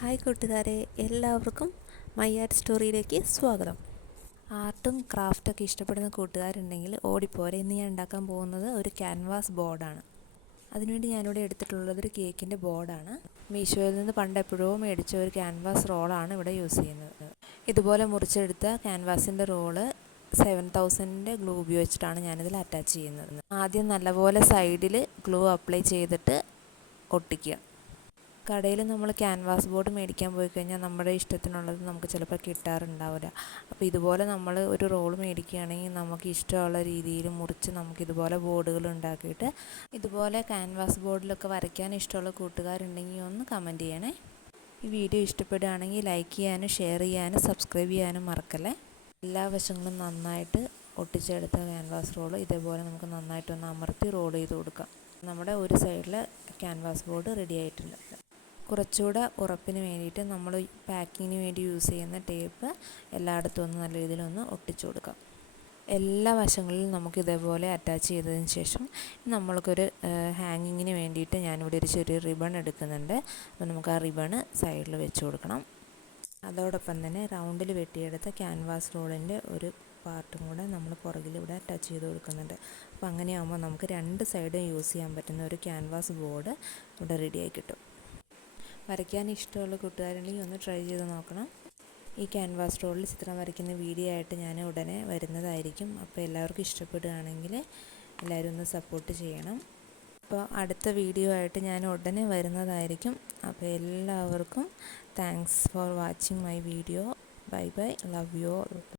Hi കൂട്ടുകാരെ എല്ലാവർക്കും my art സ്റ്റോറിയിലേക്ക് സ്വാഗതം. ആർട്ടും ക്രാഫ്റ്റൊക്കെ ഇഷ്ടപ്പെടുന്ന കൂട്ടുകാരുണ്ടെങ്കിൽ ഓടിപ്പോരെ. ഇന്ന് ഞാൻ ഉണ്ടാക്കാൻ പോകുന്നത് ഒരു ക്യാൻവാസ് ബോർഡാണ് അതിനുവേണ്ടി ഞാനിവിടെ എടുത്തിട്ടുള്ളത് ഒരു കേക്കിന്റെ ബോർഡാണ് മീഷോയിൽ നിന്ന് പണ്ട് എപ്പോഴോ മേടിച്ച ഒരു ക്യാൻവാസ് റോളാണ് ഇവിടെ യൂസ് ചെയ്യുന്നത്. ഇതുപോലെ മുറിച്ചെടുത്ത ക്യാൻവാസിന്റെ റോൾ സെവൻ തൗസൻഡിന്റെ ഗ്ലൂ ഉപയോഗിച്ചിട്ടാണ് ഞാനിതിൽ അറ്റാച്ച് ചെയ്യുന്നത്. ആദ്യം നല്ലപോലെ സൈഡിൽ ഗ്ലൂ അപ്ലൈ ചെയ്തിട്ട് ഒട്ടിക്കുക. കടയിൽ നമ്മൾ ക്യാൻവാസ് ബോർഡ് മേടിക്കാൻ പോയി കഴിഞ്ഞാൽ നമ്മുടെ ഇഷ്ടത്തിനുള്ളത് നമുക്ക് ചിലപ്പോൾ കിട്ടാറുണ്ടാവില്ല അപ്പോൾ ഇതുപോലെ നമ്മൾ ഒരു റോൾ മേടിക്കുകയാണെങ്കിൽ നമുക്ക് ഇഷ്ടമുള്ള രീതിയിൽ മുറിച്ച് നമുക്ക് ഇതുപോലെ ബോർഡുകൾ ഉണ്ടാക്കിയിട്ട് ഇതുപോലെ ക്യാൻവാസ് ബോർഡിലൊക്കെ വരയ്ക്കാൻ ഇഷ്ടമുള്ള കൂട്ടുകാരുണ്ടെങ്കിൽ ഒന്ന് കമന്റ് ചെയ്യണേ. ഈ വീഡിയോ ഇഷ്ടപ്പെടുകയാണെങ്കിൽ ലൈക്ക് ചെയ്യാനും ഷെയർ ചെയ്യാനും സബ്സ്ക്രൈബ് ചെയ്യാനും മറക്കല്ലേ. എല്ലാ വശങ്ങളും നന്നായിട്ട് ഒട്ടിച്ചെടുത്ത ക്യാൻവാസ് റോൾ ഇതേപോലെ നമുക്ക് നന്നായിട്ടൊന്ന് അമർത്തി റോൾ ചെയ്ത് കൊടുക്കാം. നമ്മുടെ ഒരു സൈഡിൽ ക്യാൻവാസ് ബോർഡ് റെഡി ആയിട്ടുണ്ട്. കുറച്ചുകൂടെ ഉറപ്പിന് വേണ്ടിയിട്ട് നമ്മൾ പാക്കിങ്ങിന് വേണ്ടി യൂസ് ചെയ്യുന്ന ടേപ്പ് എല്ലായിടത്തും ഒന്ന് നല്ല രീതിയിലൊന്ന് ഒട്ടിച്ചു കൊടുക്കാം. എല്ലാ വശങ്ങളിലും നമുക്ക് ഇതേപോലെ അറ്റാച്ച് ചെയ്തതിന് ശേഷം നമ്മൾക്കൊരു ഹാങ്ങിങ്ങിന് വേണ്ടിയിട്ട് ഞാനിവിടെ ഒരു ചെറിയ റിബൺ എടുക്കുന്നുണ്ട്. അപ്പോൾ നമുക്ക് ആ റിബണ് സൈഡിൽ വെച്ച് കൊടുക്കണം. അതോടൊപ്പം തന്നെ റൗണ്ടിൽ വെട്ടിയെടുത്ത ക്യാൻവാസ് റോളിന്റെ ഒരു പാർട്ടും കൂടെ നമ്മൾ പുറകിൽ ഇവിടെ അറ്റാച്ച് ചെയ്ത് കൊടുക്കുന്നുണ്ട്. അപ്പോൾ അങ്ങനെയാകുമ്പോൾ നമുക്ക് രണ്ട് സൈഡും യൂസ് ചെയ്യാൻ പറ്റുന്ന ഒരു ക്യാൻവാസ് ബോർഡ് ഇവിടെ റെഡിയായി കിട്ടും. വരയ്ക്കാൻ ഇഷ്ടമുള്ള കൂട്ടുകാരുണ്ടെങ്കിൽ ഒന്ന് ട്രൈ ചെയ്ത് നോക്കണം. ഈ ക്യാൻവാസ് റോളിൽ ചിത്രം വരയ്ക്കുന്ന വീഡിയോ ആയിട്ട് ഞാൻ ഉടനെ വരുന്നതായിരിക്കും. അപ്പോൾ എല്ലാവർക്കും ഇഷ്ടപ്പെടുകയാണെങ്കിൽ എല്ലാവരും ഒന്ന് സപ്പോർട്ട് ചെയ്യണം. അപ്പോൾ അടുത്ത വീഡിയോ ആയിട്ട് ഞാൻ ഉടനെ വരുന്നതായിരിക്കും. അപ്പോൾ എല്ലാവർക്കും thanks for watching my video bye bye love you all